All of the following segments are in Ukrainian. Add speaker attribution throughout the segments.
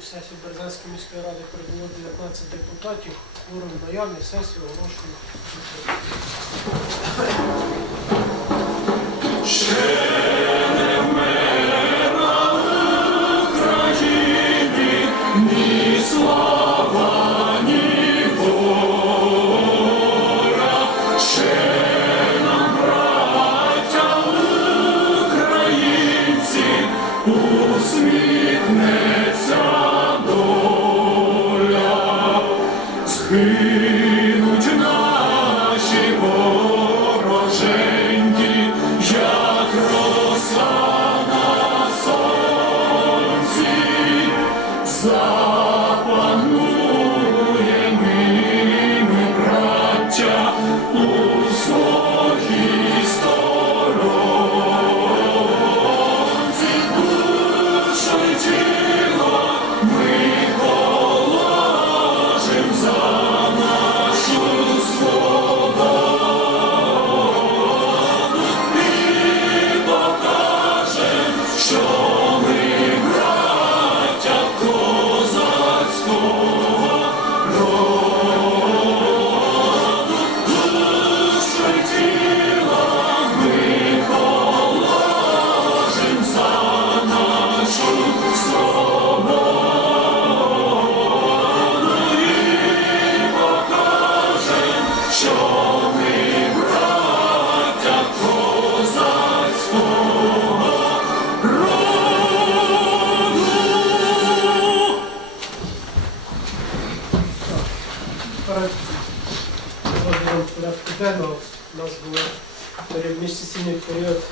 Speaker 1: Позачергову сесію Березанської міської ради прибуло 19 депутатів. Кворум наявний, сесію оголошую. Порядку у нас період міжсесійний період.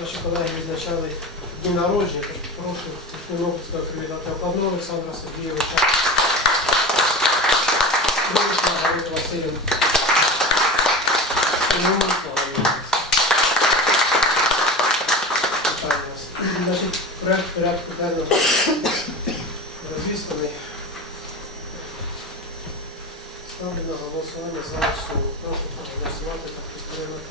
Speaker 1: Наші колеги відзначали дні народження, тож прошу Тернопільського привітати Окладного Олександра Сергійовича. Прилучна Галину Васильівну. Симоненко Галину Васильівну. Вітаю вас. Значить, проект порядку денного розвіslaний. Ставлю на голосування за основу. Прошу проголосувати та підтримати.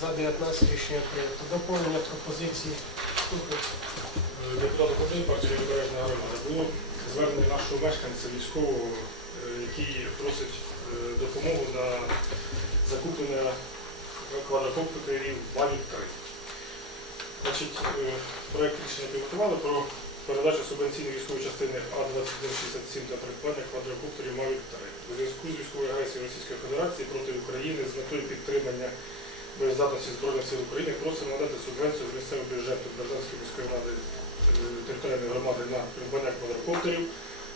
Speaker 1: За 19 рішення прийнято. Доповнення пропозиції.
Speaker 2: Депутат Ходи, партія Ліберальна громада. Було звернення нашого мешканця військового, е, який просить е, допомогу на закуплення квадрокоптерів Банік 3. Значить, е, проект рішення підготували про передачу субвенційної військової частини А2167 для придбання квадрокоптерів Mavic 3. У зв'язку з військовою агресією Російської Федерації проти України з метою підтримання боєздатності Збройних сил України просимо надати субвенцію з місцевого бюджету Березанської міської ради е, територіальної громади на придбання квадрокоптерів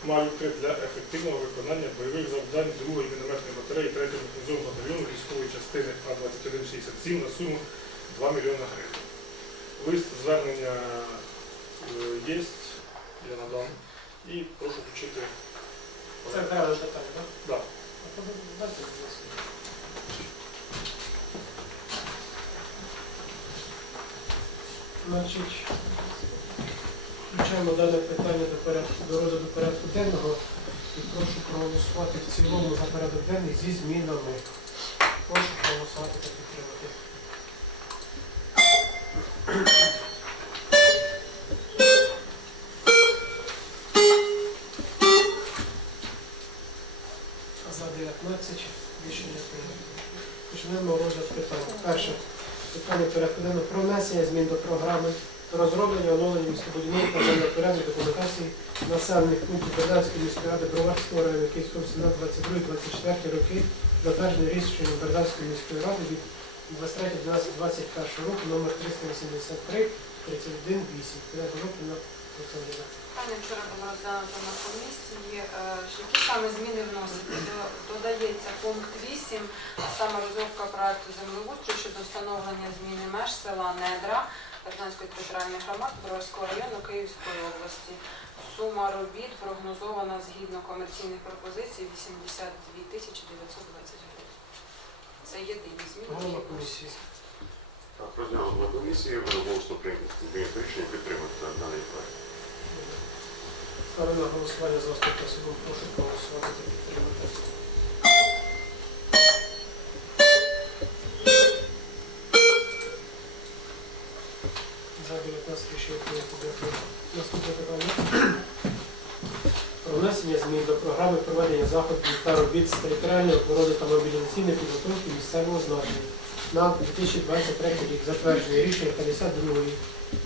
Speaker 2: Mavic 3 для ефективного виконання бойових завдань другої мінометної батареї 3-го механізованого батальйону військової частини А2167 на суму 2 мільйона гривень. Лист звернення є, я надам. І прошу включити.
Speaker 1: Це окреме питання, так?
Speaker 2: Да.
Speaker 1: А то дайте, будь ласка. Значить, включаємо дане питання до, порядку, до розгляду порядку денного і прошу проголосувати в цілому за порядок денний зі змінами. Прошу проголосувати та підтримати. За 19 рішення. Почнемо розгляд питань. Перше питання порядку про внесення змін до програми розроблення оновлення містобудівної та землепорядної документації населених пунктів Берданської міської ради Броварського району Київського 22-24 роки, затвердження рішення Берданської міської ради від 23.12.21 року номер 383 31 8. Порядок року на Олександрівна.
Speaker 3: Питання вчора було розглянуто на комісії. Е, Які саме зміни вносити? Додається пункт 8, а саме розробка проекту землеустрою щодо встановлення зміни меж села Недра Березанської територіальної громади Броварського району Київської області. Сума робіт прогнозована згідно комерційних пропозицій 82 тисячі 920 гривень. Це єдині зміни.
Speaker 1: Голова комісії.
Speaker 4: Так, розглянула комісії, голосно прийнято рішення підтримати даний проект.
Speaker 1: Ставлю на голосування за наступну особу. Прошу проголосувати та підтримати. За 19 рішення прийнято. Дякую. Наступне питання. Внесення змін до програми проведення заходів та робіт з територіальної оборони та мобілізаційної підготовки місцевого значення на 2023 рік. Затвердження рішення 52-ї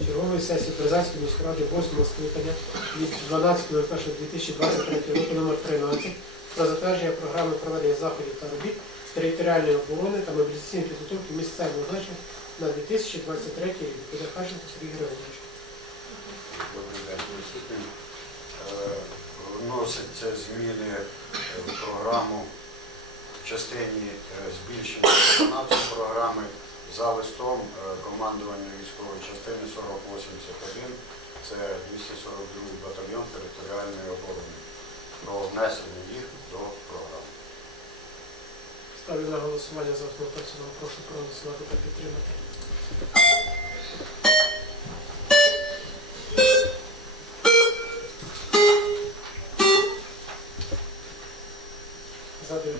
Speaker 1: чергової сесії Березанської міської ради 8 скликання від 12.01.2023 року номер 13 про затвердження програми проведення заходів та робіт з територіальної оборони та мобілізаційної підготовки місцевого значення на 2023 рік. Буде Сергій Григорович.
Speaker 5: Добрий день. Е, Вносяться зміни е, в програму в частині е, збільшення виконавців програми за листом е, командування військової частини 4081, це 242 батальйон територіальної оборони, про внесення їх до програми.
Speaker 1: Ставлю на голосування за цілому. Прошу проголосувати та підтримати.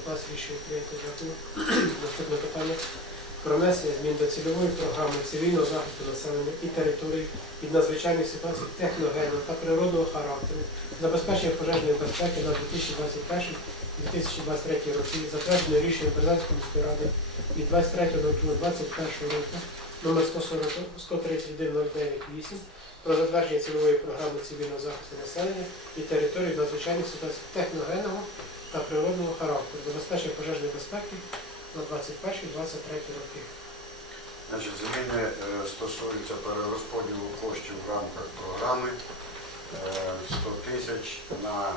Speaker 1: 19 рішення прийнято. Дякую. Наступне питання. Про внесення змін до цільової програми цивільного захисту населення і територій від надзвичайних ситуацій техногенного та природного характеру, забезпечення пожежної безпеки на 2021-2023 роки, затверджене рішенням Березанської міської ради від 23.02.21 року номер 140 131.098 про затвердження цільової програми цивільного захисту населення і території від надзвичайних ситуацій техногенного та природного характеру, забезпечення пожежної безпеки на 21-23 роки.
Speaker 5: Значить, зміни е, стосуються перерозподілу коштів в рамках програми. Е, 100 тисяч на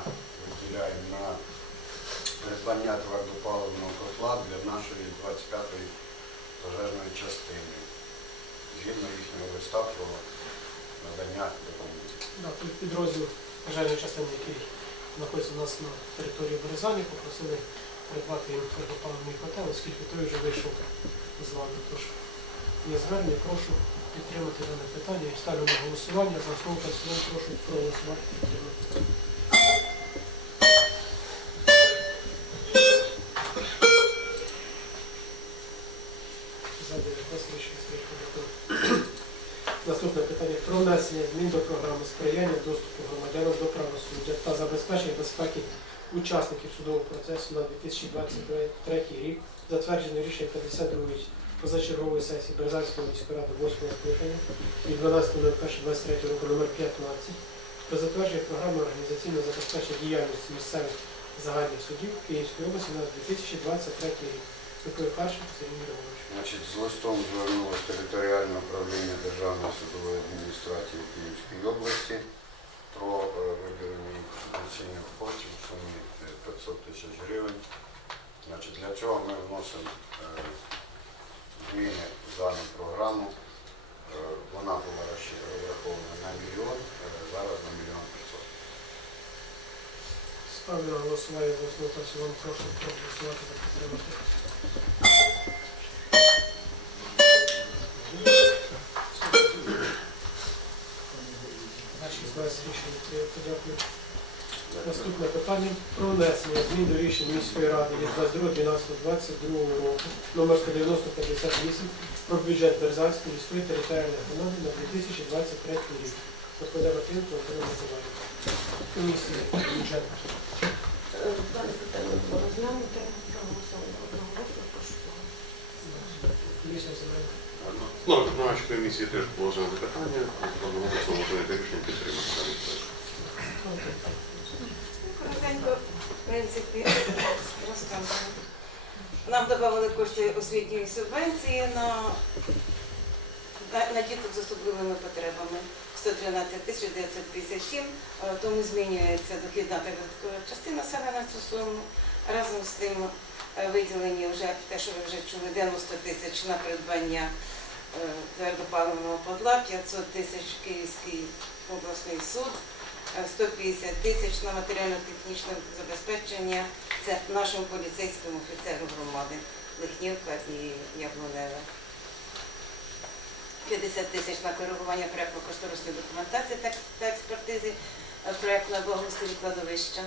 Speaker 5: виділяємо на придбання твердопаливного котла для нашої 25-ї пожежної частини. Згідно їхнього листа про надання допомоги.
Speaker 1: Да, тут підрозділ пожежної частини, який знаходиться у нас на території Березані, попросили придбати їм твердопаливний котел, оскільки той вже вийшов з ладу. Тож є звернення, прошу підтримати дане питання. Я ставлю на голосування. За основу цілому прошу проголосувати. підтримати. За 19 рішення. Наступне питання про внесення змін до програми сприяння доступу правосуддя та забезпечення безпеки учасників судового процесу на 2023 рік, затверджене рішення 52-ї позачергової сесії Березанської міської ради 8 скликання від 12.01.23 року номер 15 про затвердження програми організаційного забезпечення діяльності місцевих загальних судів Київської області на 2023 рік.
Speaker 5: Значить, з листом звернулося територіальне управління Державної судової адміністрації Київської області про е, виділення інвестиційних коштів в сумі е, 500 тисяч гривень. Значить, для цього ми вносимо е, зміни в дану програму. Е, Вона була розрахована на мільйон, зараз на мільйон 500.
Speaker 1: Ставлю голосування за. Прошу проголосувати та підтримати. Рішення прийнято. Дякую. Наступне питання про внесення змін до рішень міської ради від 22.12.22 року номер 19058 про бюджет Березанської міської територіальної громади на 2023 рік. Доповідає Матвієнко, Антоніна Миколаївна. Комісія бюджетна.
Speaker 6: Дане питання було розглянуте, проголосовано одноголосно, прошу.
Speaker 1: Комісія земельна.
Speaker 4: Ну, виконавча комісія теж положила питання, одноголосно прийняти рішення підтримати.
Speaker 6: Коротенько, в принципі, розказую. Нам додали кошти освітньої субвенції на, на, діток з особливими потребами. 113 тисяч 957, е, тому змінюється дохідна та видаткова частина саме на цю суму. Разом з тим е, виділені вже те, що ви вже чули, 90 тисяч на придбання е, твердопаливного подла, 500 тисяч Київський обласний суд, 150 тисяч на матеріально-технічне забезпечення. Це нашому поліцейському офіцеру громади Лихнівка і Яблуневе. 50 тисяч на коригування проєктно-кошторисної документації та, експертизи е, проєктного благоустрій кладовища.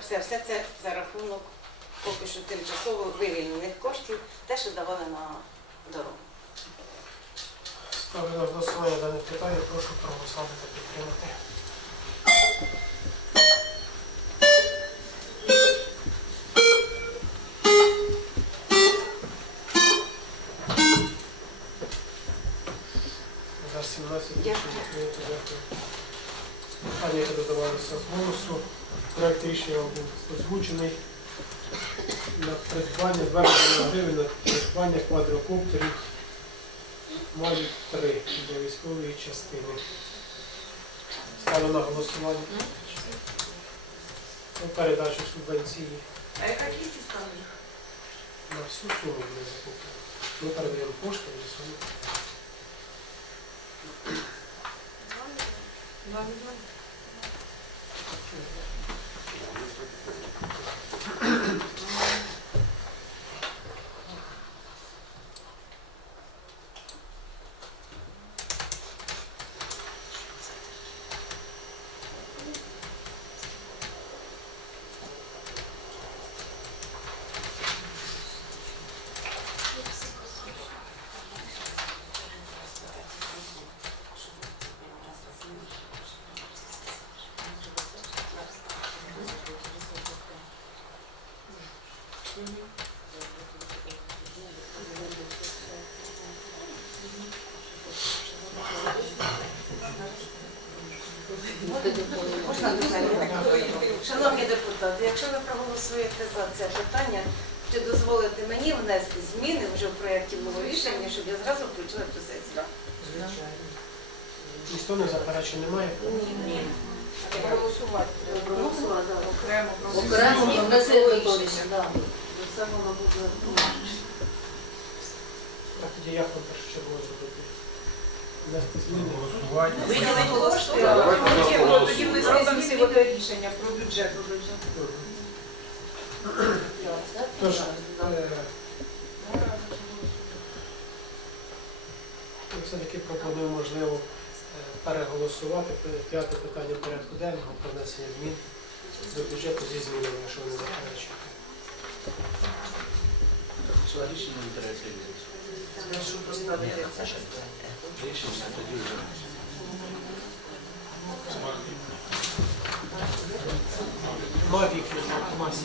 Speaker 6: Все, все це за рахунок поки що тимчасово вивільнених коштів, те, що давали на дорогу.
Speaker 1: Ставлю на голосування дане питання. Прошу проголосувати та підтримати. За 17. Дякую. Питання, яке додавалося з голосу. Проект рішення був озвучений на придбання 2 мільйони гривень на придбання квадрокоптерів Мавік 3 для військової частини. Ставлю на голосування. Про передачу субвенції
Speaker 3: А яка кількість там їх?
Speaker 1: на всю суму буде закуплена. Ми передаємо кошти і суму.
Speaker 3: Два мільйони.
Speaker 6: Два питання? Шановні депутати, якщо ви проголосуєте за це питання, чи дозволите мені внести зміни вже в проєкті було рішення, щоб я зразу включила цю сесію?
Speaker 1: Звичайно. Ніхто не заперечень немає.
Speaker 6: Ні.
Speaker 3: Проголосувати.
Speaker 6: Проголосувати, да.
Speaker 3: Окремо
Speaker 7: Окремо внесення до
Speaker 3: рішення.
Speaker 7: рішення, так. Це воно буде.
Speaker 1: Так тоді як вам першочергово зробити? Внести зміни?
Speaker 3: Виділити кошти,
Speaker 5: Да,
Speaker 3: а
Speaker 5: давайте
Speaker 3: потім всі до рішення про бюджет.
Speaker 7: це
Speaker 1: Тож,
Speaker 7: правильно,
Speaker 1: е, ми все-таки пропонуємо, можливо, е, переголосувати пе- п'яте питання порядку денного про внесення змін до бюджету зі змінами, якщо ви не заперечуєте.
Speaker 8: Що рішення не інтересує?
Speaker 3: Прошу поставити це.
Speaker 8: Рішення тоді вже.
Speaker 1: Мавік Масі.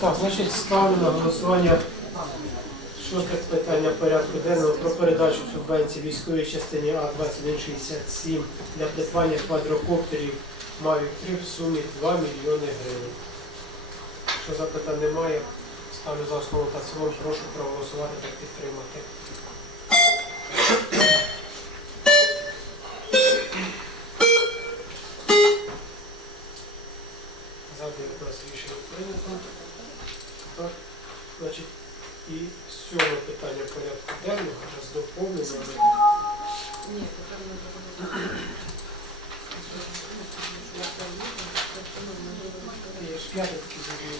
Speaker 1: Так, значить, ставлю на голосування шосте питання порядку денного про передачу субвенції військовій частині А2167 для придбання квадрокоптерів 3 в сумі 2 мільйони гривень. Якщо запитань немає, ставлю за основу та цілому, прошу проголосувати та підтримати. За 19 рішення прийнято. Так, значить, і сьоме питання порядку денного вже з доповненнями.
Speaker 7: Ні, тепер не буде.
Speaker 1: Є ж п'яте такі зміни.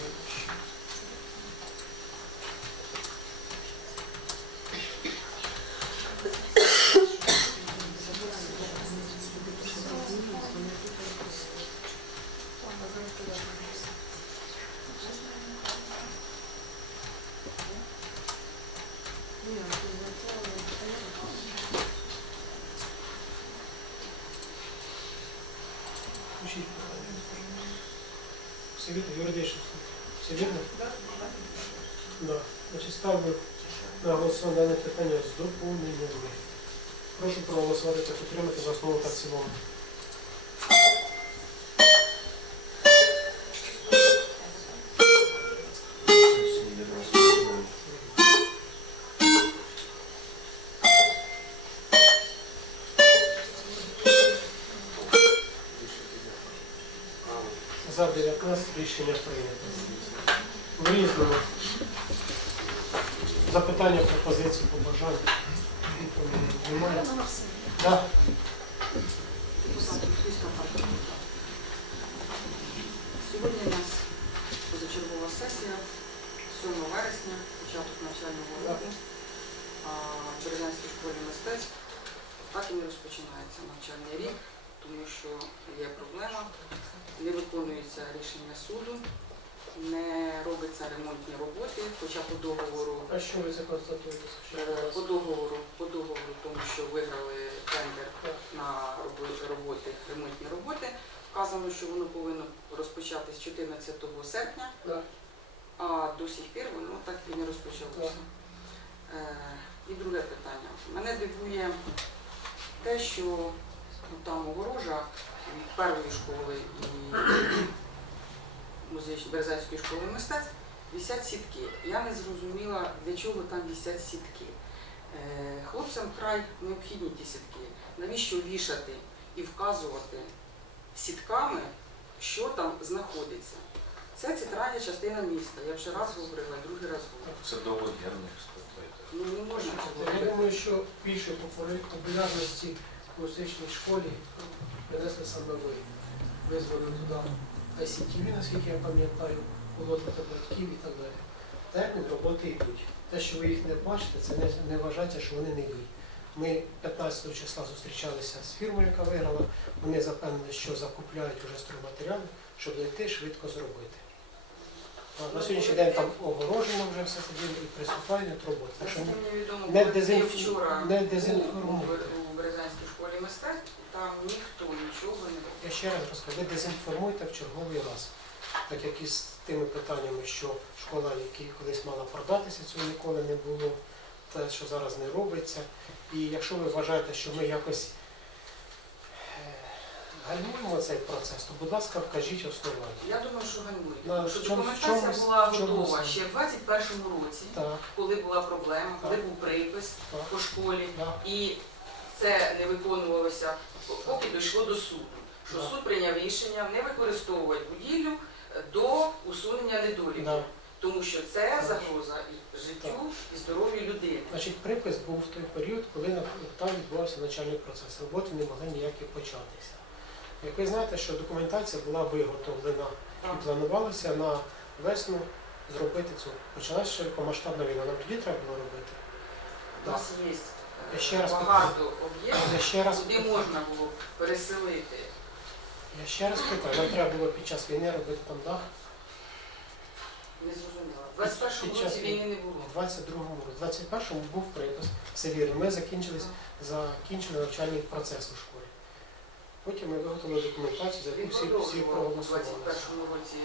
Speaker 1: Включіть питання. Все вірно, юридично все. Все вірно? Да. Значить, ставлю на голосування дане питання доповненнями. Прошу проголосувати та підтримати за основу та цілому. За 19 рішення прийнято. В різному. Запитання, пропозиції, побажання. Да.
Speaker 7: Сьогодні у нас позачергова сесія, 7 вересня, початок навчального року.
Speaker 9: В Березанській школі мистецтв так і не розпочинається навчальний рік, тому що є проблема, не виконується рішення суду, не робиться ремонтні роботи, хоча по договору
Speaker 1: А що ви це констатуєте?
Speaker 9: Е, По договору, по договору, тому що виграли тендер на робо- роботи, ремонтні роботи. Вказано, що воно повинно розпочатись 14 серпня,
Speaker 1: Да.
Speaker 9: а до сих пір воно так і не розпочалося. Е, І друге питання. Мене дивує те, що ну, там огорожа від першої школи і музичної Березанської школи мистецтв висять сітки. Я не зрозуміла, для чого там висять сітки. Е, Хлопцям вкрай необхідні ті сітки. Навіщо вішати і вказувати сітками, що там знаходиться? Це центральна частина міста. Я вже раз говорила, другий раз говорила.
Speaker 8: Це довоєнних статей.
Speaker 9: Ну не можна це
Speaker 1: Я думаю, що більше популярності в музичній школі принесли саме ви. Визвали туди ICTV, наскільки я пам'ятаю, для батьків і так далі. Термін роботи йдуть. Те, що ви їх не бачите, це не, не вважається, що вони не йдуть. Ми 15 числа зустрічалися з фірмою, яка виграла. Вони запевнили, що закупляють вже стройматеріали, щоб зайти швидко зробити. А На сьогоднішній день там огорожено вже все це діло і приступають до роботи. Що не
Speaker 9: коли Березанській школі мистецтв, там ніхто нічого не робив.
Speaker 1: Я ще раз розкажу, ви дезінформуйте в черговий раз. Так як і з тими питаннями, що школа, яка колись мала продатися, цього ніколи не було, те, що зараз не робиться. І якщо ви вважаєте, що ми якось е, гальмуємо цей процес, то, будь ласка, вкажіть основання.
Speaker 9: Я думаю, що.
Speaker 1: На
Speaker 9: що документація
Speaker 1: чомусь-
Speaker 9: була
Speaker 1: чомусь-
Speaker 9: готова ще в 21-му році,
Speaker 1: Так,
Speaker 9: коли була проблема, коли
Speaker 1: Так.
Speaker 9: був припис
Speaker 1: так,
Speaker 9: по школі,
Speaker 1: так.
Speaker 9: і це не виконувалося, поки дійшло до суду. Що суд прийняв рішення не використовувати будівлю до усунення недоліків, тому що це загроза і життю і здоров'ю людини.
Speaker 1: Значить, припис був в той період, коли там відбувався навчальний процес. Роботи не могли ніякі початися. Як ви знаєте, що документація була виготовлена
Speaker 9: Так.
Speaker 1: і планувалося на весну зробити цю. Почалася широкомасштабна війна. Нам тоді треба було робити.
Speaker 9: У нас є
Speaker 1: Я ще раз
Speaker 9: багато об'єктів,
Speaker 1: Я ще раз
Speaker 9: куди можна було б переселити.
Speaker 1: я ще раз питаю, нам треба було під час війни робити там дах.
Speaker 9: Не зрозуміла. В 21-му
Speaker 1: Під час
Speaker 9: році війни не було.
Speaker 1: У 22-му році. В 21-му був припис. Все вірно. Ми закінчились, закінчили навчальний процес у школі. Потім ми виготовили документацію, за яку
Speaker 9: Він
Speaker 1: всі, всі
Speaker 9: продовжував у
Speaker 1: проголосували.
Speaker 9: 21-му році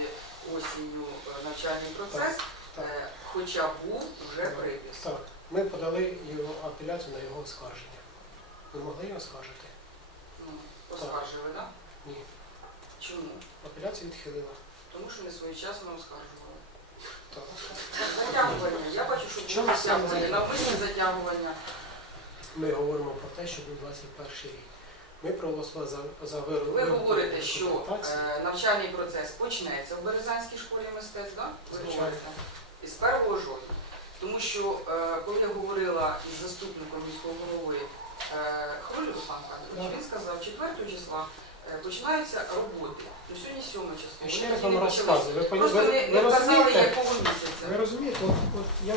Speaker 9: осінню е, навчальний процес,
Speaker 1: Так.
Speaker 9: е, хоча був вже припис.
Speaker 1: Так, ми подали його апеляцію на його оскарження. Ви могли його оскаржити?
Speaker 9: Ну, оскаржили, так?
Speaker 1: Ні.
Speaker 9: Чому?
Speaker 1: Апеляцію відхилила.
Speaker 9: Тому що не своєчасно оскаржували.
Speaker 1: Так.
Speaker 9: Затягування. Я бачу, що
Speaker 1: Чому
Speaker 9: було затягування, навмисне затягування.
Speaker 1: Ми говоримо про те, що був 21 рік. Ми проголосували за, за вирок.
Speaker 9: Ви говорите, що е, навчальний процес почнеться в Березанській школі мистецтв, так? Ви
Speaker 1: Звичайно.
Speaker 9: говорите. Із 1 жовтня. Тому що е, коли я говорила із заступником міського голови е, Хролю Руслан Федорович, він сказав, 4 числа е, починаються роботи. Ну сьогодні 7 число.
Speaker 1: Ще раз вам розказую. Ви,
Speaker 9: Просто
Speaker 1: ви,
Speaker 9: не,
Speaker 1: ви
Speaker 9: вказали,
Speaker 1: розумієте?
Speaker 9: якого місяця.
Speaker 1: Ви розумієте, от, от я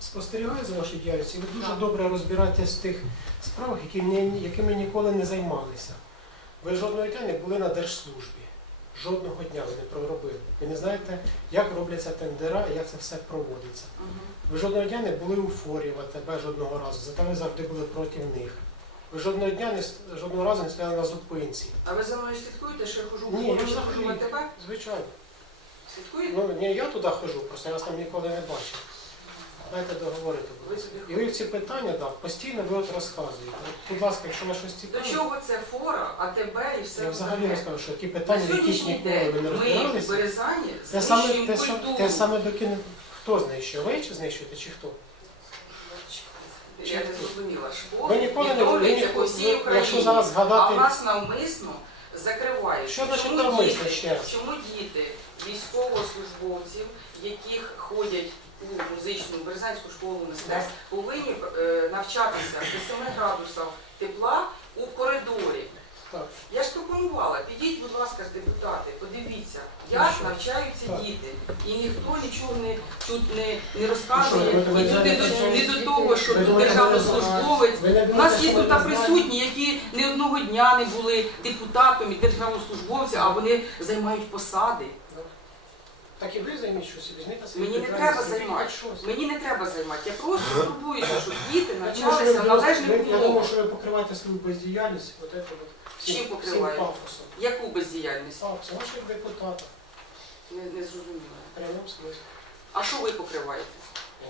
Speaker 1: спостерігаю за вашою діяльністю, і ви дуже
Speaker 9: Так.
Speaker 1: добре розбираєтесь в тих справах, які мені- якими ніколи не займалися. Ви жодного дня не були на держслужбі. Жодного дня ви не проробили. Ви не знаєте, як робляться тендера як це все проводиться. Ви жодного дня не були у форі в АТБ жодного разу, зате ви завжди були проти них. Ви жодного дня не жодного разу не стояли на зупинці.
Speaker 9: А ви за мною слідкуєте, що я хожу
Speaker 1: Ні,
Speaker 9: в
Speaker 1: я
Speaker 9: Польщі, хожу в АТБ?
Speaker 1: Звичайно.
Speaker 9: Слідкуєте?
Speaker 1: Ну, не я туди хожу, просто я вас там ніколи не бачив. Дайте договорити, будь
Speaker 9: Ви
Speaker 1: ласка. І ви ці питання, так, постійно ви от розказуєте. От, будь ласка, якщо вас щось
Speaker 9: До чого це фора, АТБ і все
Speaker 1: я взагалі розкажу, що ті питання, яких
Speaker 9: сьогоднішній
Speaker 1: ніколи
Speaker 9: день
Speaker 1: ви не
Speaker 9: ми в
Speaker 1: розбиралися,
Speaker 9: Березані
Speaker 1: те саме,
Speaker 9: знищуємо
Speaker 1: те, саме,
Speaker 9: культуру.
Speaker 1: те саме докине. Хто знищує? Ви чи знищуєте, чи хто?
Speaker 9: Я не зрозуміла.
Speaker 1: Ви
Speaker 9: Школи
Speaker 1: ніколи не
Speaker 9: відновлюються
Speaker 1: ви-
Speaker 9: по всій
Speaker 1: ви-
Speaker 9: Україні.
Speaker 1: Якщо зараз
Speaker 9: А
Speaker 1: згадати,
Speaker 9: в нас навмисно закривають.
Speaker 1: Що значить навмисно,
Speaker 9: діти-
Speaker 1: ще раз?
Speaker 9: Чому діти військовослужбовців, яких ходять у музичну Березанську школу мистецтв, повинні е, навчатися до 7 градусів тепла у коридорі. Я ж пропонувала, підіть, будь ласка, депутати, подивіться, як навчаються діти. І ніхто нічого не тут не, не
Speaker 1: Ну
Speaker 9: розказує. І тут не до, не до того, що тут державнослужбовець. У нас є тут присутні, які не одного дня не були депутатами, державнослужбовцями, а вони займають посади.
Speaker 1: Так і ви займіть щось, візьміть на себе
Speaker 9: Мені не
Speaker 1: відповідальність,
Speaker 9: треба
Speaker 1: зробіть
Speaker 9: займати.
Speaker 1: щось.
Speaker 9: Мені не треба займати. Я просто турбуюся, щоб діти
Speaker 1: Я думаю, що
Speaker 9: навчалися
Speaker 1: ви-
Speaker 9: належним
Speaker 1: ви- Я думаю, що ви покриваєте свою бездіяльність от это от, всім-
Speaker 9: Чим
Speaker 1: всім пафосом.
Speaker 9: Яку бездіяльність?
Speaker 1: Пафосом, ваших депутата,
Speaker 9: Не, не зрозуміла.
Speaker 1: в прямому смислі.
Speaker 9: А що ви покриваєте?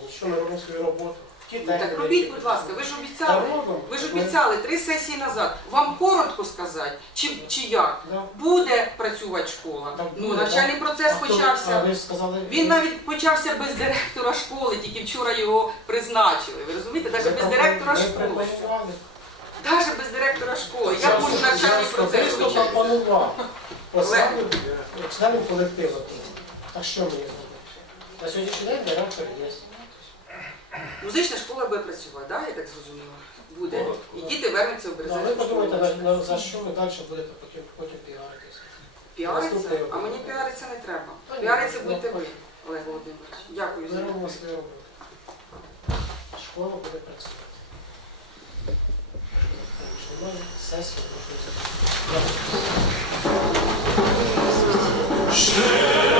Speaker 1: Я нічого не роблю свою роботу.
Speaker 9: Ну, так робіть, будь ласка, ви ж обіцяли. Ви ж обіцяли три сесії назад. Вам коротко сказати, чи, чи як? Буде працювати школа. Ну, навчальний процес
Speaker 1: А А
Speaker 9: почався. Він навіть почався без директора школи, тільки вчора його призначили. Ви розумієте, навіть без директора школи. Навіть без директора школи. Як може навчальний процес
Speaker 1: членів колективу. Так що мені зробити? На сьогоднішній день директор є.
Speaker 9: Музична школа буде працювати, да? я так зрозуміла? Буде. І діти вернуться в
Speaker 1: Ну, а ви
Speaker 9: Березанську
Speaker 1: подумайте, на, на, за що ви далі будете потім, потім піаритися?
Speaker 9: Піариться? А мені піаритися не треба. Піаритися будете ви, Олег Володимирович. Дякую за
Speaker 1: Ми робимо свою роботу. Школа буде працювати. Шановні, сесію.
Speaker 10: Ні